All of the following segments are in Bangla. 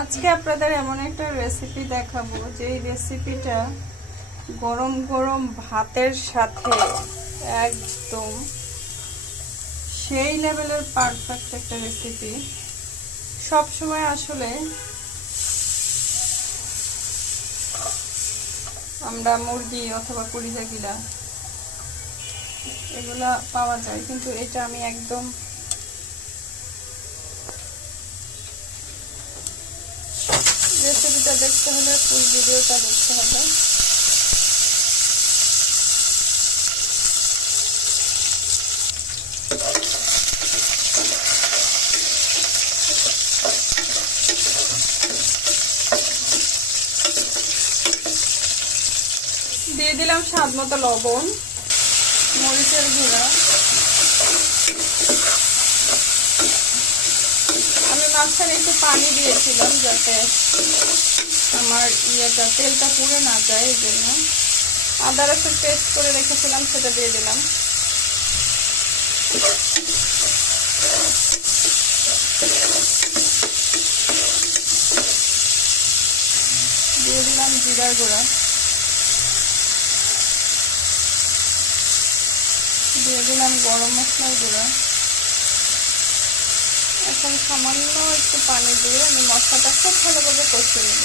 আজকে আপনাদের এমন একটা রেসিপি দেখাবো যে রেসিপিটা গরম গরম ভাতের সাথে একদম সেই লেভেলের পারফেক্ট একটা রেসিপি। সব সময় আসলে আমরা মুরগি অথবা কলিজা গিলা এগুলা পাওয়া যায়, কিন্তু এটা আমি একদম রেসিপিটা দেখতে হলে ফুল ভিডিওটা দেখতে হবে। দিয়ে দিলাম স্বাদ মতো লবণ, মরিচের গুঁড়া। আমি মাঝখানে একটু পানি দিয়েছিলাম যাতে আমার তেলটা পুড়ে না যায়, এই জন্য। আদা রসুন পেস্ট করে রেখেছিলাম, সেটা দিয়ে দিলাম। দিয়ে দিলাম জিরার গুঁড়া, দিয়ে দিলাম গরম মশলার গুঁড়া। এখন সামান্য একটু পানি দিয়ে আমি মশলাটা খুব ভালোভাবে কষিয়ে নেব।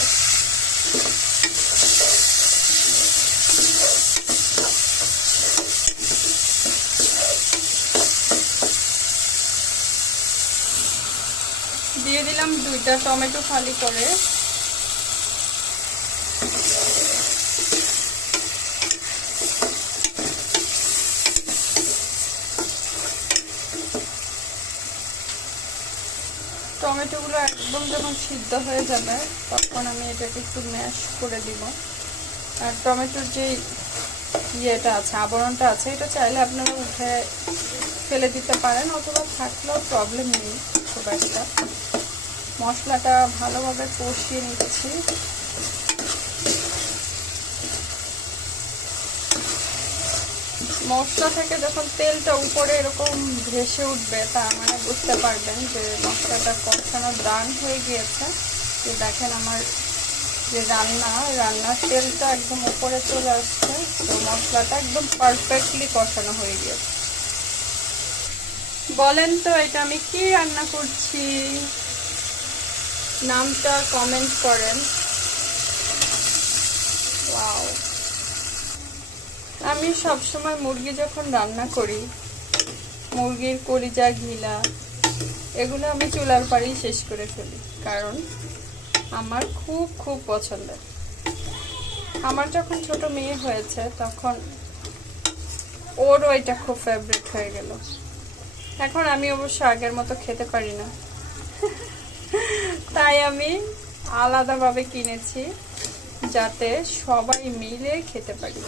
দিয়ে দিলাম 2টা টমেটো ফালি করে। টমেটোগুলো একদম যখন সিদ্ধ হয়ে যাবে তখন আমি এটাকে একটু ম্যাশ করে দিব। আর টমেটোর যে ইয়েটা আছে, আবরণটা আছে, এটা চাইলে আপনারা উঠে ফেলে দিতে পারেন, অথবা থাকলেও প্রবলেম নেই খুব একটা। মশলাটা ভালোভাবে কষিয়ে নিচ্ছি। মশলা থেকে যখন তেলটা উপরে এরকম ভেসে উঠবে, তার মানে বুঝতে পারবেন যে মশলাটা কষানোর দান হয়ে গিয়েছে। যে দেখেন আমার যে রান্নার তেলটা একদম উপরে চলে আসছে, তো মশলাটা একদম পারফেক্টলি কষানো হয়ে গিয়েছে। বলেন তো এটা আমি কি রান্না করছি? নামটা কমেন্ট করেন। ওয়াও! আমি সবসময় মুরগি যখন রান্না করি, মুরগির কলিজা ঘিলা এগুলো আমি চুলার পাড়েই শেষ করে ফেলি, কারণ আমার খুব খুব পছন্দের। আমার যখন ছোট মেয়ে হয়েছে তখন ওরও এটা খুব ফেভারিট হয়ে গেল। এখন আমি অবশ্য আগের মতো খেতে পারি না, তাই আমি আলাদাভাবে কিনেছি যাতে সবাই মিলে খেতে পারি।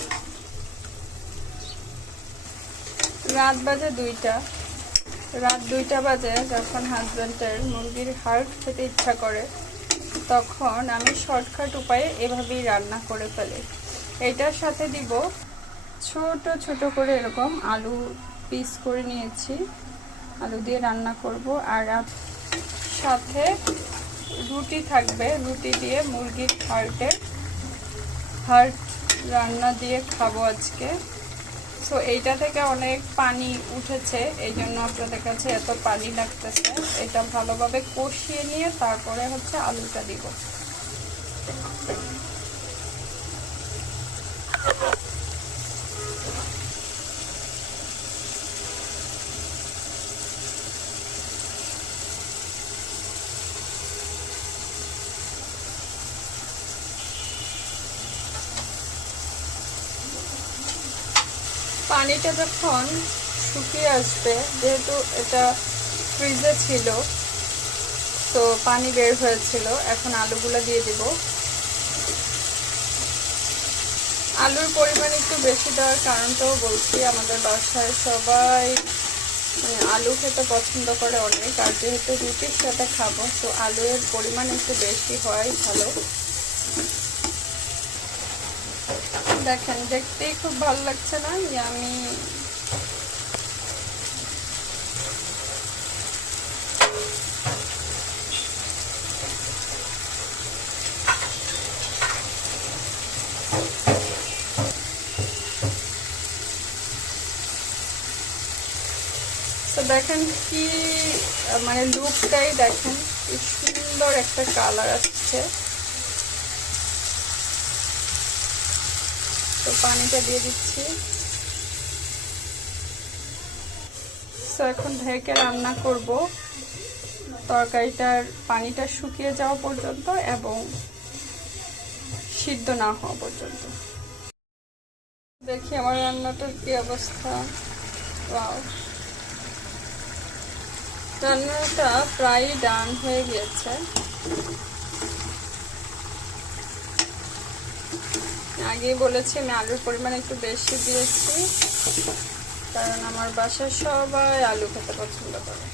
রাত বাজে 2টা। রাত 2টা বাজে যখন হাজব্যান্ডের মুরগির হার্ট খেতে ইচ্ছা করে, তখন আমি শর্টকাট উপায়ে এভাবেই রান্না করে ফেলি। এটার সাথে দিব ছোট ছোট করে এরকম আলু পিস করে নিয়েছি, আলু দিয়ে রান্না করব। আর সাথে রুটি থাকবে, রুটি দিয়ে মুরগির হার্ট রান্না দিয়ে খাবো আজকে। সো এইটা থেকে অনেক পানি উঠেছে, এই জন্য আপনাদের কাছে এত পানি লাগতেছে। এটা ভালোভাবে কষিয়ে নিয়ে তারপরে হচ্ছে আলুটা দিব। পানিটা যখন শুকিয়ে আসবে, যেহেতু এটা ফ্রিজে ছিল তো পানি বের হয়েছিল, এখন আলুগুলো দিয়ে দিব। আলুর পরিমাণ একটু বেশি দেওয়ার কারণটাও বলছি, আমাদের বাসায় সবাই আলু খেতে পছন্দ করে অনেক, আর যেহেতু রুটির সাথে খাবো তো আলুর পরিমাণ একটু বেশি হয় ভালো। দেখেন দেখতেই খুব ভালো লাগছে না? আমি দেখেন কি মানে লুকটাই দেখেন কি সুন্দর একটা কালার আসছে। তো পানিটা দিয়ে দিচ্ছি। তো এখন ঢেকে রান্না করব তরকারিটার পানিটা শুকিয়ে যাওয়া পর্যন্ত এবং সিদ্ধ না হওয়া পর্যন্ত। দেখি আমার রান্নাটার কি অবস্থা। ওয়াও, রান্নাটা প্রায় ডান হয়ে গিয়েছে। আগেই বলেছি আমি আলুর পরিমাণ একটু বেশি দিয়েছি, কারণ আমার বাসায় সবাই আলু খেতে পছন্দ করে।